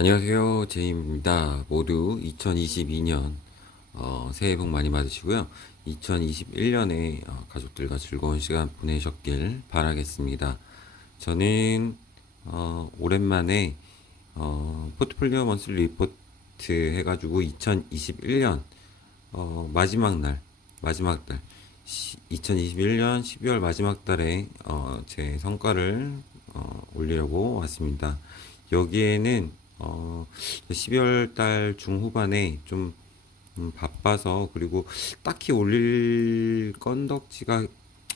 안녕하세요. 제임입니다. 모두 2022년 새해 복 많이 받으시고요. 2021년에 가족들과 즐거운 시간 보내셨길 바라겠습니다. 저는 오랜만에 포트폴리오 먼슬리 리포트 해가지고 2021년 마지막 달 2021년 12월 마지막 달에 제 성과를 올리려고 왔습니다. 여기에는 12월 달 중후반에 좀 바빠서, 그리고 딱히 올릴 건덕지가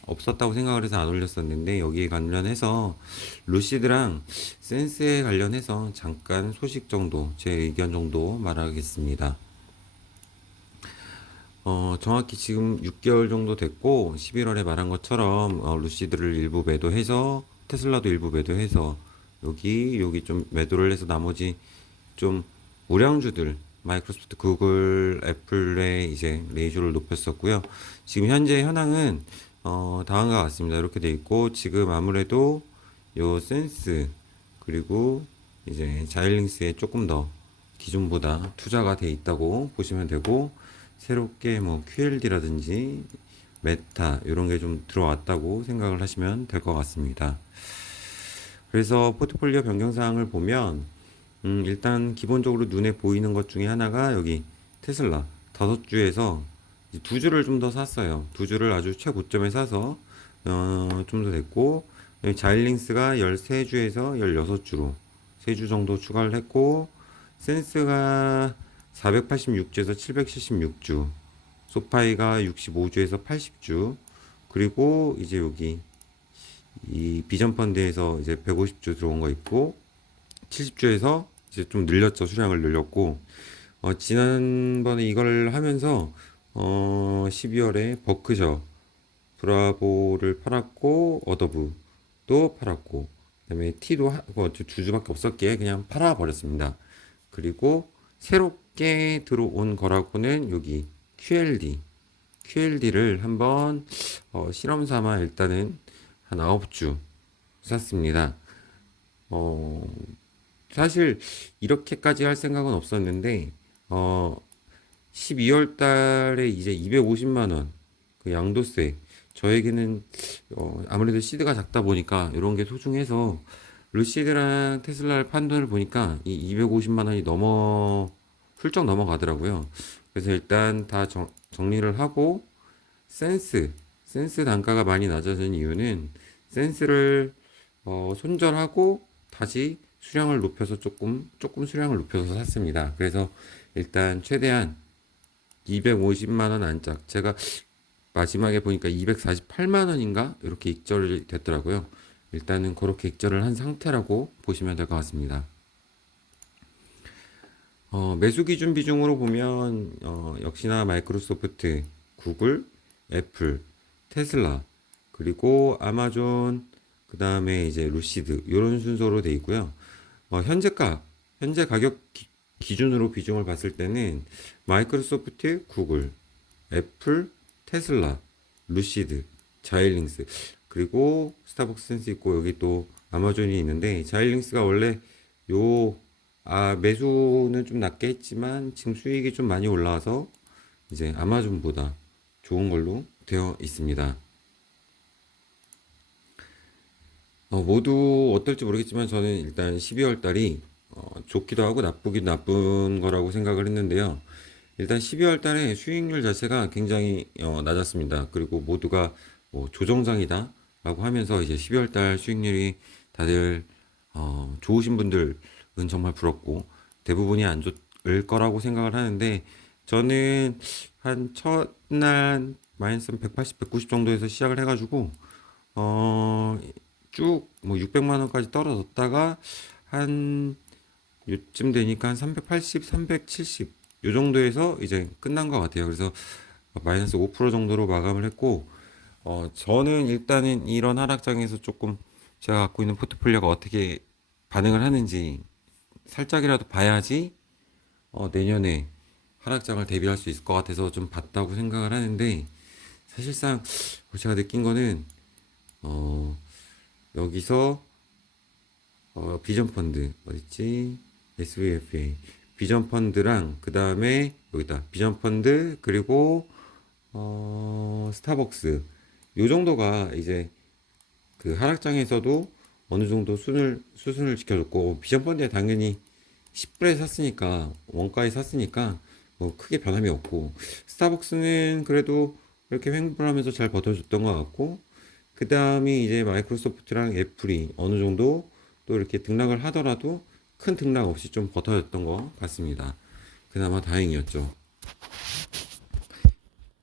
없었다고 생각을 해서 안 올렸었는데, 여기에 관련해서 루시드랑 센스에 관련해서 잠깐 소식 정도, 제 의견 정도 말하겠습니다. 정확히 지금 6개월 정도 됐고, 11월에 말한 것처럼 루시드를 일부 매도해서 테슬라도 일부 매도해서 여기 좀 매도를 해서 나머지 좀 우량주들, 마이크로소프트, 구글, 애플에 이제 레이저를 높였었고요. 지금 현재 현황은 다음과 같습니다. 이렇게 돼 있고, 지금 아무래도 요 센스, 그리고 이제 자일링스에 조금 더 기존보다 투자가 돼 있다고 보시면 되고, 새롭게 뭐 QLD라든지 메타 이런 게 좀 들어왔다고 생각을 하시면 될 것 같습니다. 그래서 포트폴리오 변경사항을 보면 일단 기본적으로 눈에 보이는 것 중에 하나가 여기 테슬라 5주에서 2주를 좀 더 샀어요. 2주를 아주 최고점에 사서 좀 더 됐고, 자일링스가 13주에서 16주로 3주 정도 추가를 했고, 센스가 486주에서 776주, 소파이가 65주에서 80주, 그리고 이제 여기 이 비전 펀드에서 이제 150주 들어온 거 있고, 70주에서 이제 좀 늘렸죠. 수량을 늘렸고, 지난번에 이걸 하면서 12월에 버크셔 브라보를 팔았고, 어더브도 팔았고, 그다음에 T도 두 주밖에 없었기에 그냥 팔아 버렸습니다. 그리고 새롭게 들어온 거라고는 여기 QLD를 한번 실험 삼아 일단은 한 9주 샀습니다. 어, 사실 이렇게까지 할 생각은 없었는데, 12월 달에 이제 250만 원 그 양도세, 저에게는 아무래도 시드가 작다 보니까 이런 게 소중해서 루시드랑 테슬라를 판 돈을 보니까 이 250만 원이 훌쩍 넘어가더라고요. 그래서 일단 다 정리를 하고, 센스 단가가 많이 낮아진 이유는 센스를 손절하고 다시 수량을 높여서 조금 수량을 높여서 샀습니다. 그래서 일단 최대한 250만 원 안짝, 제가 마지막에 보니까 248만 원인가 이렇게 익절이 됐더라고요. 일단은 그렇게 익절을 한 상태라고 보시면 될 것 같습니다. 매수 기준 비중으로 보면 역시나 마이크로소프트, 구글, 애플, 테슬라, 그리고 아마존, 그 다음에 이제 루시드 이런 순서로 돼 있고요. 현재 가격 기준으로 비중을 봤을 때는 마이크로소프트, 구글, 애플, 테슬라, 루시드, 자일링스, 그리고 스타벅스 센스 있고, 여기 또 아마존이 있는데, 자일링스가 원래 요 매수는 좀 낮게 했지만 지금 수익이 좀 많이 올라와서 이제 아마존보다 좋은 걸로 되어 있습니다. 모두 어떨지 모르겠지만 저는 일단 12월 달이 좋기도 하고 나쁘기도 나쁜 거라고 생각을 했는데요. 일단 12월 달에 수익률 자체가 굉장히 낮았습니다. 그리고 모두가 뭐 조정장이다 라고 하면서 이제 12월 달 수익률이 다들 좋으신 분들은 정말 부럽고, 대부분이 안 좋을 거라고 생각을 하는데, 저는 한 첫날 마이너스 180, 190 정도에서 시작을 해가지고 어, 쭉 뭐 600만 원까지 떨어졌다가 한 요쯤 되니까 한 380, 370 요 정도에서 이제 끝난 것 같아요. 그래서 마이너스 5% 정도로 마감을 했고, 저는 일단은 이런 하락장에서 조금 제가 갖고 있는 포트폴리오가 어떻게 반응을 하는지 살짝이라도 봐야지 내년에 하락장을 대비할 수 있을 것 같아서 좀 봤다고 생각을 하는데, 사실상 제가 느낀 거는 여기서 비전 펀드 어딨지? SVFA 비전 펀드랑 그 다음에 여기다 비전 펀드 그리고 스타벅스 요 정도가 이제 그 하락장에서도 어느 정도 수순을 지켜줬고 비전 펀드에 당연히 10불에 샀으니까 원가에 샀으니까 뭐 크게 변함이 없고 스타벅스는 그래도 이렇게 횡보하면서 잘 버텨줬던 것 같고 그 다음이 이제 마이크로소프트랑 애플이 어느 정도 또 이렇게 등락을 하더라도 큰 등락 없이 좀 버텨줬던 것 같습니다. 그나마 다행이었죠.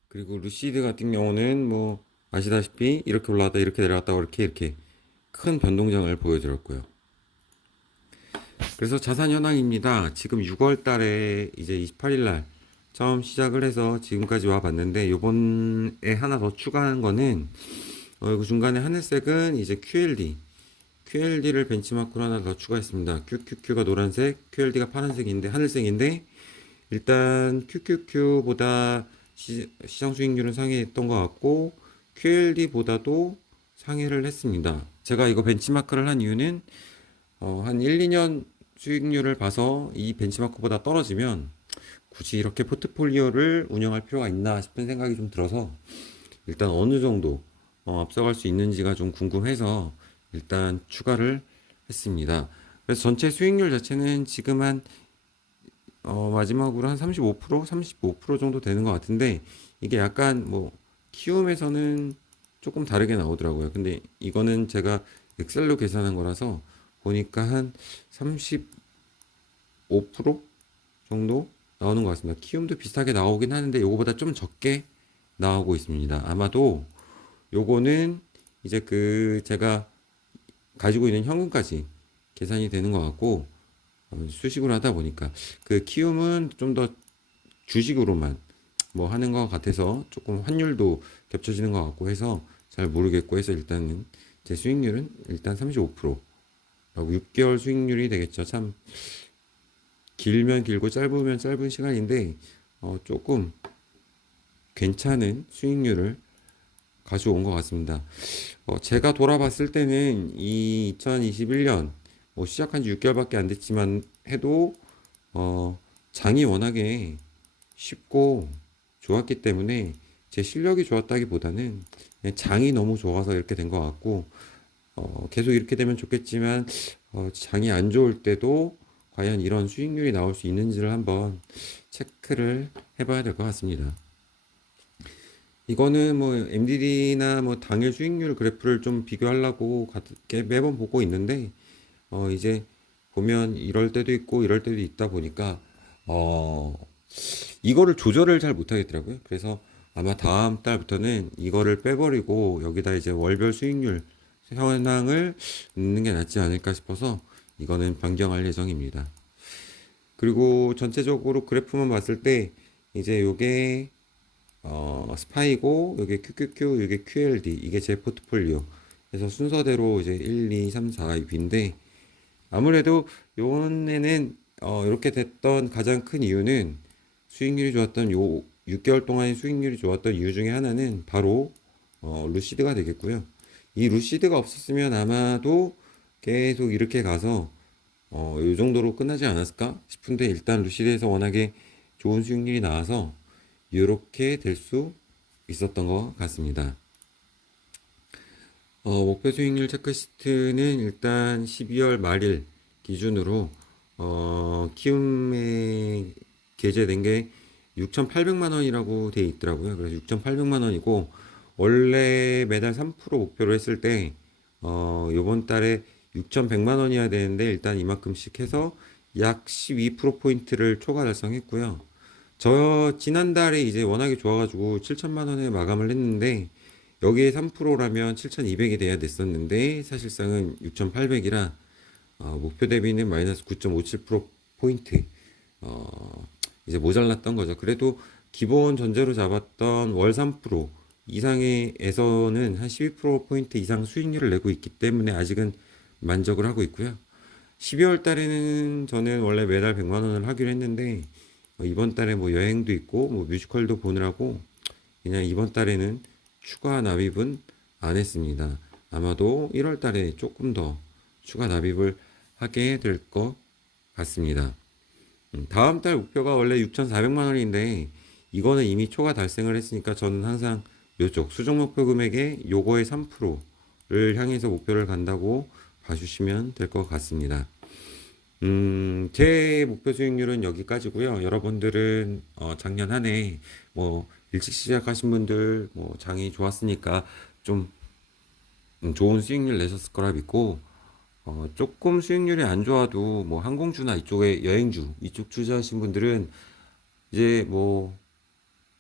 그리고 루시드 같은 경우는 뭐 아시다시피 이렇게 올라갔다 이렇게 내려갔다 이렇게 큰 변동장을 보여드렸고요. 그래서 자산 현황입니다. 지금 6월 달에 이제 28일 날 처음 시작을 해서 지금까지 와 봤는데 요번에 하나 더 추가한 거는 그 중간에 하늘색은 이제 QLD를 벤치마크로 하나 더 추가했습니다. QQQ가 노란색, QLD가 파란색인데 하늘색인데 일단 QQQ보다 시장 수익률은 상회했던 것 같고 QLD보다도 상회를 했습니다. 제가 이거 벤치마크를 한 이유는 한 1, 2년 수익률을 봐서 이 벤치마크보다 떨어지면 굳이 이렇게 포트폴리오를 운영할 필요가 있나 싶은 생각이 좀 들어서 일단 어느 정도 앞서갈 수 있는지가 좀 궁금해서 일단 추가를 했습니다. 그래서 전체 수익률 자체는 지금 한 마지막으로 한 35% 정도 되는 것 같은데 이게 약간 뭐 키움에서는 조금 다르게 나오더라고요. 근데 이거는 제가 엑셀로 계산한 거라서 보니까 한 35% 정도 나오는 것 같습니다. 키움도 비슷하게 나오긴 하는데 요거보다 좀 적게 나오고 있습니다. 아마도 요거는 이제 그 제가 가지고 있는 현금까지 계산이 되는 것 같고 수식으로 하다 보니까 그 키움은 좀 더 주식으로만 뭐 하는 것 같아서 조금 환율도 겹쳐지는 것 같고 해서 잘 모르겠고 해서 일단은 제 수익률은 일단 35%라고 6개월 수익률이 되겠죠. 참 길면 길고 짧으면 짧은 시간인데 조금 괜찮은 수익률을 가져온 것 같습니다. 제가 돌아봤을 때는 이 2021년 뭐 시작한 지 6개월밖에 안 됐지만 해도 장이 워낙에 쉽고 좋았기 때문에 제 실력이 좋았다기보다는 그냥 장이 너무 좋아서 이렇게 된 것 같고 계속 이렇게 되면 좋겠지만 장이 안 좋을 때도 과연 이런 수익률이 나올 수 있는지를 한번 체크를 해봐야 될 것 같습니다. 이거는 뭐 MDD나 뭐 당일 수익률 그래프를 좀 비교하려고 매번 보고 있는데 이제 보면 이럴 때도 있고 이럴 때도 있다 보니까 어 이거를 조절을 잘 못하겠더라고요. 그래서 아마 다음 달부터는 이거를 빼버리고 여기다 이제 월별 수익률 현황을 넣는 게 낫지 않을까 싶어서 이거는 변경할 예정입니다. 그리고 전체적으로 그래프만 봤을 때 이제 요게 스파이고 요게 QQQ 요게 QLD 이게 제 포트폴리오 그래서 순서대로 이제 1, 2, 3, 4, 2인데 아무래도 요번에는 이렇게 됐던 가장 큰 이유는 수익률이 좋았던 요 6개월 동안의 수익률이 좋았던 이유 중에 하나는 바로 루시드가 되겠고요. 이 루시드가 없었으면 아마도 계속 이렇게 가서 요 정도로 끝나지 않았을까 싶은데 일단 루시드에서 워낙에 좋은 수익률이 나와서 이렇게 될 수 있었던 것 같습니다. 목표 수익률 체크시트는 일단 12월 말일 기준으로 키움에 게재된 게 6,800만 원이라고 돼 있더라고요. 그래서 6,800만 원이고 원래 매달 3% 목표로 했을 때 요번 달에 6,100만 원이어야 되는데 일단 이만큼씩 해서 약 12% 포인트를 초과 달성했고요. 저 지난달에 이제 워낙에 좋아가지고 7천만 원에 마감을 했는데 여기에 3%라면 7,200이 돼야 됐었는데 사실상은 6,800이라 목표 대비는 마이너스 9.57% 포인트 이제 모자랐던 거죠. 그래도 기본 전제로 잡았던 월 3% 이상에서는 한 12% 포인트 이상 수익률을 내고 있기 때문에 아직은 만족을 하고 있고요. 12월 달에는 저는 원래 매달 100만 원을 하기로 했는데 이번 달에 뭐 여행도 있고 뭐 뮤지컬도 보느라고 그냥 이번 달에는 추가 납입은 안 했습니다. 아마도 1월 달에 조금 더 추가 납입을 하게 될 것 같습니다. 다음 달 목표가 원래 6,400만 원인데 이거는 이미 초과 달성을 했으니까 저는 항상 요쪽 수정 목표 금액의 요거의 3%를 향해서 목표를 간다고 봐주시면 될 것 같습니다. 제 목표 수익률은 여기까지고요. 여러분들은 작년 한 해 뭐 일찍 시작하신 분들 뭐 장이 좋았으니까 좀 좋은 수익률 내셨을 거라 믿고 조금 수익률이 안 좋아도 뭐 항공주나 이쪽에 여행주 이쪽 투자하신 분들은 이제 뭐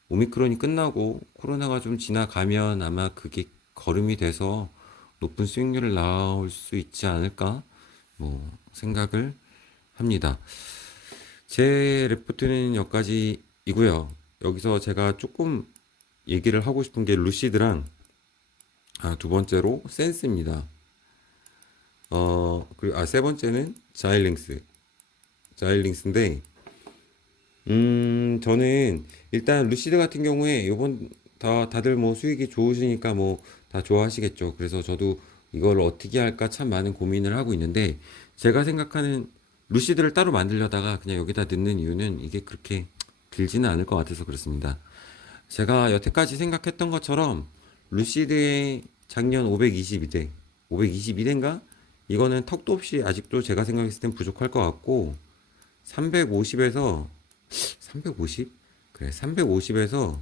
오미크론이 끝나고 코로나가 좀 지나가면 아마 그게 거름이 돼서 높은 수익률을 나올 수 있지 않을까 뭐 생각을 합니다. 제 레포트는 여기까지이고요. 여기서 제가 조금 얘기를 하고 싶은 게 루시드랑 두 번째로 센스입니다. 그리고 세 번째는 자일링스인데 저는 일단 루시드 같은 경우에 요번 다들 뭐 수익이 좋으시니까 뭐 다 좋아하시겠죠. 그래서 저도 이걸 어떻게 할까 참 많은 고민을 하고 있는데 제가 생각하는 루시드를 따로 만들려다가 그냥 여기다 넣는 이유는 이게 그렇게 길지는 않을 것 같아서 그렇습니다. 제가 여태까지 생각했던 것처럼 루시드의 작년 522대, 522대인가? 이거는 턱도 없이 아직도 제가 생각했을 땐 부족할 것 같고 350에서 350? 그래, 350에서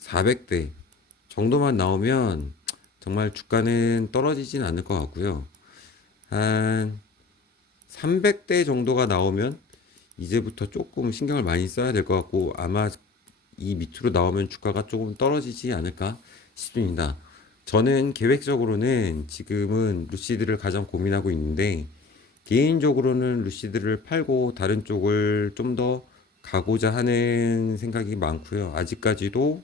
400대 정도만 나오면 정말 주가는 떨어지진 않을 것 같고요. 한 300대 정도가 나오면 이제부터 조금 신경을 많이 써야 될 것 같고 아마 이 밑으로 나오면 주가가 조금 떨어지지 않을까 싶습니다. 저는 계획적으로는 지금은 루시드를 가장 고민하고 있는데 개인적으로는 루시드를 팔고 다른 쪽을 좀 더 가고자 하는 생각이 많고요. 아직까지도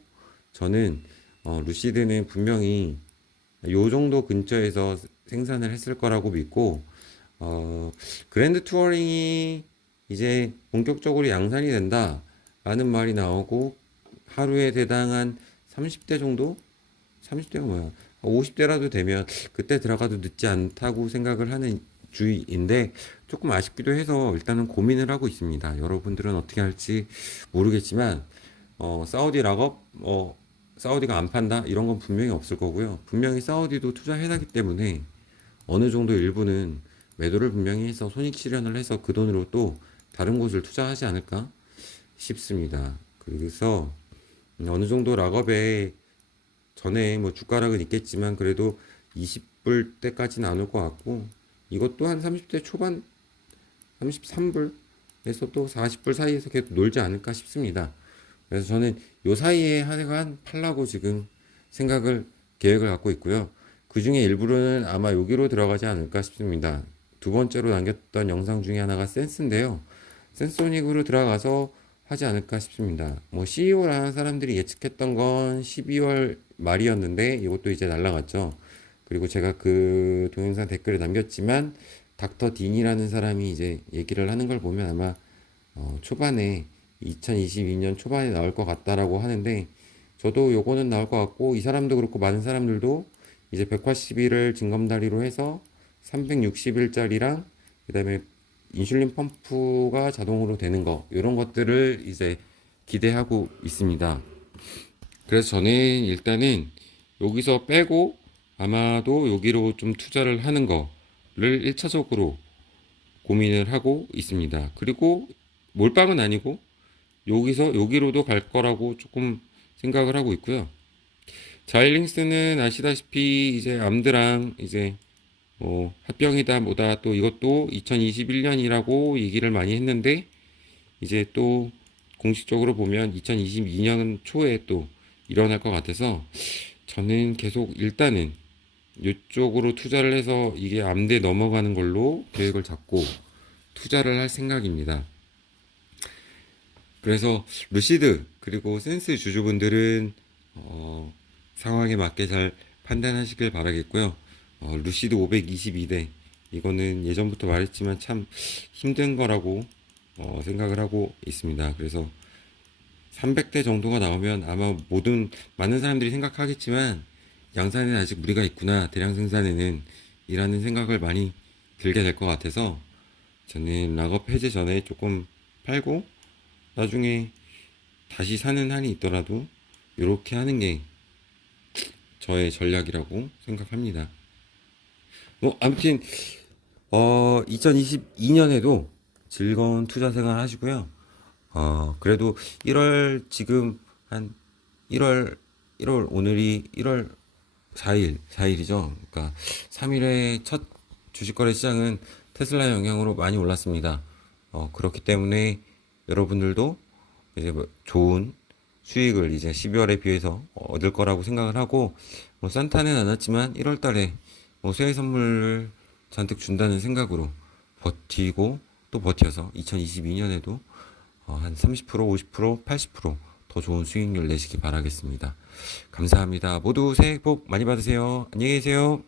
저는 루시드는 분명히 요 정도 근처에서 생산을 했을 거라고 믿고 그랜드 투어링이 이제 본격적으로 양산이 된다라는 말이 나오고 하루에 대당한 30대 정도? 30대가 뭐야? 50대라도 되면 그때 들어가도 늦지 않다고 생각을 하는 주의인데 조금 아쉽기도 해서 일단은 고민을 하고 있습니다. 여러분들은 어떻게 할지 모르겠지만 사우디 락업 사우디가 안 판다 이런 건 분명히 없을 거고요. 분명히 사우디도 투자 회사기 때문에 어느 정도 일부는 매도를 분명히 해서 손익 실현을 해서 그 돈으로 또 다른 곳을 투자하지 않을까 싶습니다. 그래서 어느 정도 락업에 전에 뭐 주가락은 있겠지만 그래도 20불 때까지는 안 올 것 같고 이것도 한 30대 초반 33불에서 또 40불 사이에서 계속 놀지 않을까 싶습니다. 그래서 저는 요 사이에 하여간 팔라고 지금 계획을 갖고 있고요. 그 중에 일부는 아마 여기로 들어가지 않을까 싶습니다. 두 번째로 남겼던 영상 중에 하나가 센스인데요. 센소닉으로 들어가서 하지 않을까 싶습니다. 뭐 CEO라는 사람들이 예측했던 건 12월 말이었는데 이것도 이제 날라갔죠. 그리고 제가 그 동영상 댓글에 남겼지만 닥터 딘이라는 사람이 이제 얘기를 하는 걸 보면 아마 초반에 2022년 초반에 나올 것 같다라고 하는데 저도 요거는 나올 것 같고 이 사람도 그렇고 많은 사람들도 이제 180일을 징검다리로 해서 360일짜리랑 그다음에 인슐린 펌프가 자동으로 되는 거 이런 것들을 이제 기대하고 있습니다. 그래서 저는 일단은 여기서 빼고 아마도 여기로 좀 투자를 하는 거를 1차적으로 고민을 하고 있습니다. 그리고 몰빵은 아니고 여기서 여기로도 갈 거라고 조금 생각을 하고 있고요. 자일링스는 아시다시피 이제 암드랑 이제 합병이다 뭐다 또 이것도 2021년이라고 얘기를 많이 했는데 이제 또 공식적으로 보면 2022년 초에 또 일어날 것 같아서 저는 계속 일단은 이쪽으로 투자를 해서 이게 암대 넘어가는 걸로 계획을 잡고 투자를 할 생각입니다. 그래서 루시드 그리고 센스 주주분들은 상황에 맞게 잘 판단하시길 바라겠고요. 루시드 522대 이거는 예전부터 말했지만 참 힘든 거라고 생각을 하고 있습니다. 그래서 300대 정도가 나오면 아마 많은 사람들이 생각하겠지만 양산에는 아직 무리가 있구나 대량 생산에는 이라는 생각을 많이 들게 될 것 같아서 저는 락업 해제 전에 조금 팔고 나중에 다시 사는 한이 있더라도 이렇게 하는 게 저의 전략이라고 생각합니다. 뭐 아무튼 2022년에도 즐거운 투자 생활 하시고요. 그래도 1월 지금 한 1월 1월 오늘이 1월 4일이죠. 그러니까 3일에 첫 주식거래 시장은 테슬라 영향으로 많이 올랐습니다. 그렇기 때문에 여러분들도 이제 뭐 좋은 수익을 이제 12월에 비해서 얻을 거라고 생각을 하고, 뭐 산타는 안 왔지만 1월 달에 뭐 새해 선물을 잔뜩 준다는 생각으로 버티고 또 버텨서 2022년에도 한 30%, 50%, 80%더 좋은 수익률 내시기 바라겠습니다. 감사합니다. 모두 새해 복 많이 받으세요. 안녕히 계세요.